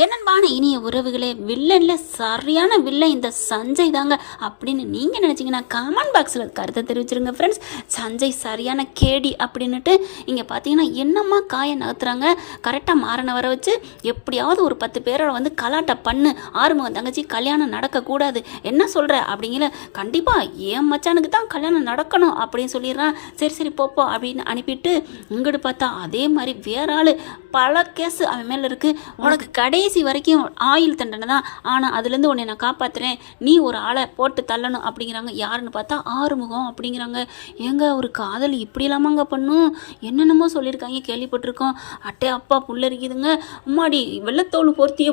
என்னன்பான இனிய உறவுகளே, வில்லன்ல சரியான வில்லன் இந்த சஞ்சய் தாங்க அப்படின்னு நீங்கள் நினச்சிங்கன்னா கமெண்ட் பாக்ஸில் கருத்தை தெரிவிச்சிருங்க ஃப்ரெண்ட்ஸ். சஞ்சய் சரியான கேடி அப்படின்னுட்டு இங்கே பார்த்தீங்கன்னா என்னம்மா காயை நகர்த்துறாங்க. கரெக்டாக மாறனை வர வச்சு எப்படியாவது ஒரு 10 பேரோட வந்து கலாட்டை பண்ணு, ஆறுமுகம் தங்கச்சி கல்யாணம் நடக்கக்கூடாது, என்ன சொல்கிற அப்படிங்கிற. கண்டிப்பாக ஏன் மச்சானுக்கு தான் கல்யாணம் நடக்கணும் அப்படின்னு சொல்லிடுறான். சரி சரி போப்போ அப்படின்னு அனுப்பிட்டு இங்கிட்டு பார்த்தா அதே மாதிரி வேற ஆள் பல கேஸ் அவன் மேலே இருக்குது. உனக்கு கடைசி வரைக்கும் ஆயுள் தண்டனை தான், ஆனால் அதுலேருந்து உன்னை நான் காப்பாற்றுறேன், நீ ஒரு ஆளை போட்டு தள்ளணும் அப்படிங்கிறாங்க. யாருன்னு பார்த்தா ஆறுமுகம் அப்படிங்கிறாங்க. ஏங்க ஒரு காதல் இப்படி இல்லாமங்க பண்ணும், என்னென்னமோ சொல்லியிருக்காங்க கேள்விப்பட்டிருக்கோம். அட்டே அப்பா புல்லரிக்குதுங்க. அம்மாடி வெள்ளத்தோல் பொருத்திய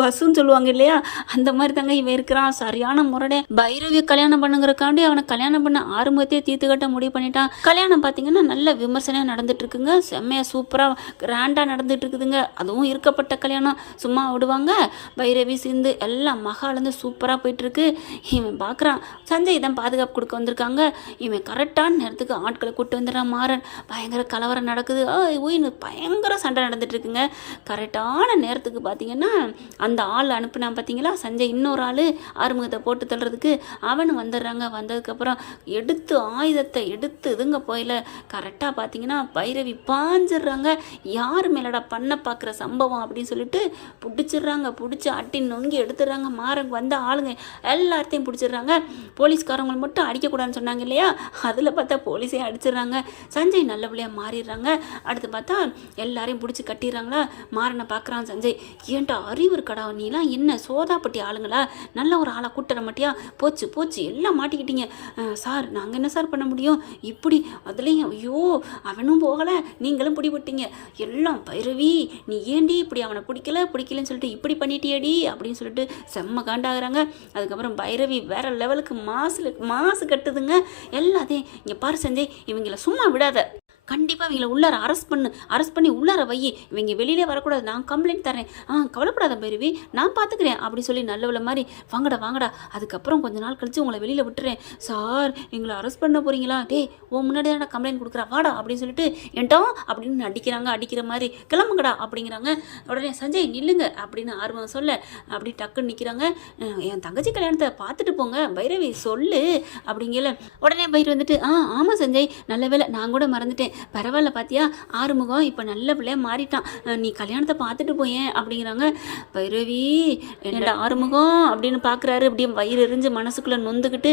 பசுன்னு சொல்லுவாங்க இல்லையா, அந்த மாதிரி தாங்க இவன் இருக்கிறான். சரியான முரடே. பைரவி கல்யாணம் பண்ணுங்கிறக்காண்டி அவனை கல்யாணம் பண்ண ஆறுமுகத்தையே தீர்த்து கட்ட முடிவு பண்ணிட்டான். கல்யாணம் பார்த்தீங்கன்னா நல்ல விமர்சனம் நடந்துட்டு இருக்குங்க. செம்மையாக சூப்பராக கிராண்டாக நடந்துட்டு இருக்குதுங்க. அதுவும் இருக்கப்பட்ட கல்யாணம் சும்மா விடுவாங்க. பைரவி சிந்து எல்லாம் மகாலேருந்து சூப்பராக போயிட்டுருக்கு. இவன் பார்க்குறான் சஞ்சய் தான் பாதுகாப்பு கொடுக்க வந்திருக்காங்க. இவன் கரெக்டான நேரத்துக்கு ஆட்களை கூப்பிட்டு வந்துடுறான். மாறன் பயங்கர கலவரம் நடக்குது. ஓயின்னு பயங்கர சண்டை நடந்துட்டு இருக்குங்க. கரெக்டான நேரத்துக்கு பார்த்தீங்கன்னா அந்த ஆள் அனுப்புனான் பார்த்தீங்களா சஞ்சய், இன்னொரு ஆள் ஆறுமுகத்தை போட்டு தள்ளுறதுக்கு. அவனு வந்துடுறாங்க. வந்ததுக்கப்புறம் எடுத்து ஆயுதத்தை எடுத்து இதுங்க போயில கரெக்டாக பார்த்தீங்கன்னா பைரவி பாஞ்சிடுறாங்க. யார் மேலடா பண்ண பார்க்குற சம்பவம் அப்படின்னு சொல்லிட்டு பிடிச்சிடுறாங்க. பிடிச்சி அட்டி நொங்கி எடுத்துடுறாங்க. மாறன் வந்த ஆளுங்க எல்லாத்தையும் பிடிச்சிடுறாங்க. போலீஸ்காரங்களை மட்டும் அடிக்கக்கூடாதுன்னு சொன்னாங்க இல்லையா, அதில் பார்த்தா போலீஸே அடிச்சிடுறாங்க. சஞ்சய் நல்ல பிள்ளையாக மாறிடுறாங்க. அடுத்து பார்த்தா எல்லாரையும் பிடிச்சி கட்டிடுறாங்களா. மாறனை பார்க்குறான் சஞ்சய். ஏன்டா அறிவு இருக்கடா, நீலாம் என்ன சோதாப்பட்டி ஆளுங்களா, நல்ல ஒரு ஆளாக கூட்டுற மாட்டியா, போச்சு போச்சு எல்லாம் மாட்டிக்கிட்டீங்க சார், நாங்கள் என்ன சார் பண்ண முடியும், இப்படி அதுலேயும் ஐயோ அவனும் போகலை நீங்களும் பிடிபட்டீங்க எல்லாம். பைரவி நீ ஏண்டி இப்படி அவனை பிடிக்கலன்னு சொல்லிட்டு இப்படி பண்ணிட்டியடி அப்படின்னு சொல்லிட்டு செம்ம காண்டாகிறாங்க. அதுக்கப்புறம் பைரவி வேற லெவலுக்கு மாசு கட்டுதுங்க எல்லாத்தையும். இங்கே பாரு சஞ்சய், இவங்கள சும்மா விடாத, கண்டிப்பாக இவங்களை உள்ளார அரெஸ்ட் பண்ணி உள்ளார வை, இவங்க வெளியிலே வரக்கூடாது, நான் கம்ப்ளைண்ட் தரேன், கவலைப்படாத பைரவி நான் பார்த்துக்கிறேன் அப்படி சொல்லி நல்லவள மாதிரி வாங்கடா. அதுக்கப்புறம் கொஞ்ச நாள் கழிச்சு உங்களை வெளியில் விட்டுறேன். சார் எங்களை அரெஸ்ட் பண்ண போகிறீங்களா, டே உன் முன்னாடி தான் கம்ப்ளைண்ட் கொடுக்குறா வாடா அப்படின்னு சொல்லிட்டு ஏன்டா அப்படின்னு அடிக்கிற மாதிரி கிளம்புங்கடா அப்படிங்கிறாங்க. உடனே சஞ்சய் நில்லுங்க அப்படின்னு ஆர்வம் சொல்ல அப்படி டக்குன்னு நிற்கிறாங்க. என் தங்கச்சி கல்யாணத்தை பார்த்துட்டு போங்க பைரவி சொல்லு அப்படிங்கல. உடனே பைரவி வந்துட்டு ஆமாம் சஞ்சய் நல்ல வேலை நான் கூட மறந்துட்டேன், பரவாயில்ல பார்த்தியா ஆறுமுகம் இப்போ நல்ல பிள்ளைய மாறிட்டான், நீ கல்யாணத்தை பார்த்துட்டு போயேன் அப்படிங்கிறாங்க. பைரவி என்னடா ஆறுமுகம் அப்படின்னு பார்க்குறாரு. அப்படியே வயிறு எரிஞ்சு மனசுக்குள்ளே நொந்துக்கிட்டு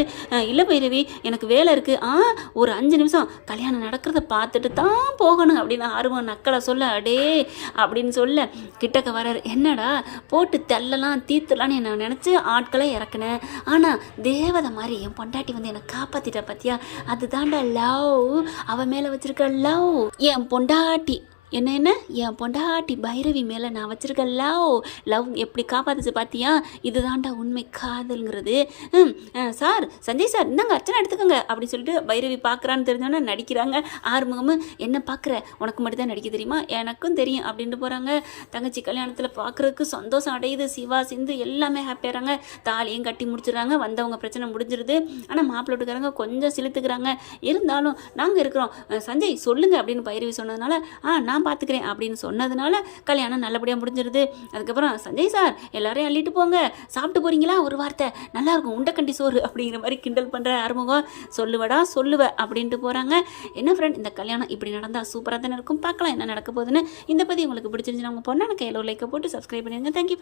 இல்லை பைரவி எனக்கு வேலை இருக்குது, ஒரு 5 நிமிஷம் கல்யாணம் நடக்கிறத பார்த்துட்டு தான் போகணும் அப்படின்னு ஆறுமுகம் நக்கலை சொல்ல. அடே அப்படின்னு சொல்ல கிட்டக்க வர்றாரு. என்னடா போட்டு தெல்லலாம் தீர்த்துலான்னு என்ன நினச்சி ஆட்களை இறக்குனேன், ஆனால் தேவதை மாதிரி என் பொண்டாட்டி வந்து என்னை காப்பாற்றிட்டா பார்த்தியா, அதுதான்டா லவ், அவன் மேலே வச்சிருக்க லவ். என் பொண்டாட்டி என்ன என் பொண்டாட்டி பைரவி மேலே நான் வச்சிருக்க லவ் எப்படி காப்பாத்துச்சு பார்த்தியா, இதுதான்டா உண்மை காதல்ங்கிறது. சார் சஞ்சய் சார் இந்தாங்க அர்ச்சனை எடுத்துக்கோங்க அப்படின்னு சொல்லிட்டு பைரவி பார்க்குறான்னு தெரிஞ்சோன்னே நடிக்கிறாங்க. ஆறுமுகமும் என்ன பார்க்குற, உனக்கு மட்டும் தான் நடிக்க தெரியுமா, எனக்கும் தெரியும் அப்படின்ட்டு போகிறாங்க. தங்கச்சி கல்யாணத்தில் பார்க்குறதுக்கு சந்தோஷம் அடையுது. சிவா சிந்து எல்லாமே ஹாப்பியாகிறாங்க. தாலியும் கட்டி முடிச்சிடுறாங்க. வந்தவங்க பிரச்சனை முடிஞ்சிருது. ஆனால் மாப்பிள்ளை வீட்டுக்காரங்க கொஞ்சம் சிலுத்துக்கிறாங்க. இருந்தாலும் நாங்கள் இருக்கிறோம் சஞ்சய் சொல்லுங்க அப்படின்னு பைரவி சொன்னதுனால நான் பார்த்துக்கிறேன் அப்படின்னு சொன்னதுனால கல்யாணம் நல்லபடியாக முடிஞ்சிருது. அதுக்கப்புறம் சஞ்சய் சார் எல்லாரையும் அள்ளிட்டு போங்க, சாப்பிட்டு போகிறீங்களா, ஒரு வார்த்தை நல்லாயிருக்கும் உண்டக்கண்டி சோறு அப்படிங்கிற மாதிரி கிண்டல் பண்ணுற ஆறுமுகம். சொல்லுவ அப்படின்ட்டு போகிறாங்க. என்ன ஃப்ரெண்ட் இந்த கல்யாணம் இப்படி நடந்தால் சூப்பராக தானே இருக்கும். பார்க்கலாம் என்ன நடக்க போகுதுன்னு. இந்த பற்றி உங்களுக்கு பிடிச்சிருந்துச்சுன்னா உங்கள் பொண்ணான கையில் லைக்கை போட்டு சப்ஸ்கிரைப் பண்ணிடுங்க. தேங்க்யூ.